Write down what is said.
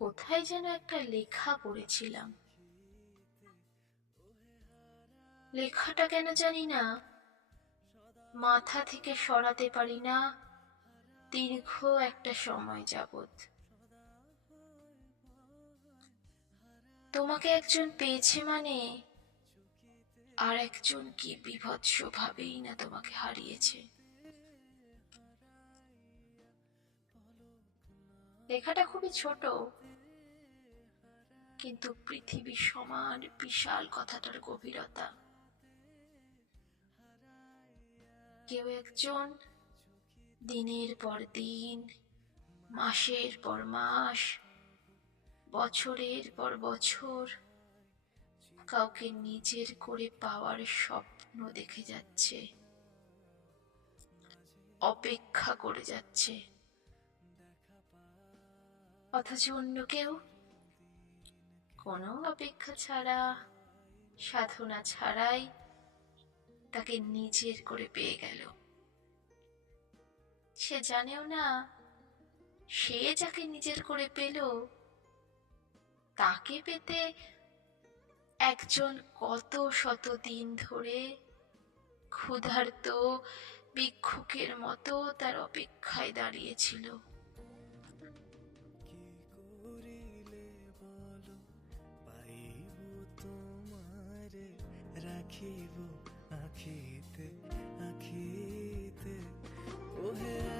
কোথায় যেন একটা লেখা পড়েছিলাম। লেখাটা কেন জানি না। মাথা থেকে সরাতে পারি না। দীর্ঘ একটা সময় যাবত তোমাকে একজন পেয়েছে মানে আর একজন কি বিভৎস ভাবেই না তোমাকে হারিয়েছে। লেখাটা খুবই ছোট। কিন্তু পৃথিবী সমান বিশাল কথাটার গভীরতা। কেউ একজন দিনের পর দিন, মাসের পর মাস, বছরের পর বছর কাউকে নিজের করে পাওয়ার স্বপ্ন দেখে যাচ্ছে, অপেক্ষা করে যাচ্ছে। অথচ অন্য কেউ কোনো অপেক্ষা ছাড়া, সাধনা ছাড়াই তাকে নিজের করে পেয়ে গেল। সে জানেও না, সে যাকে নিজের করে পেল, তাকে পেতে একজন কত শত দিন ধরে ক্ষুধার্ত ভিক্ষুকের মতো তার অপেক্ষায় দাঁড়িয়েছিল রাখিব আখিতে।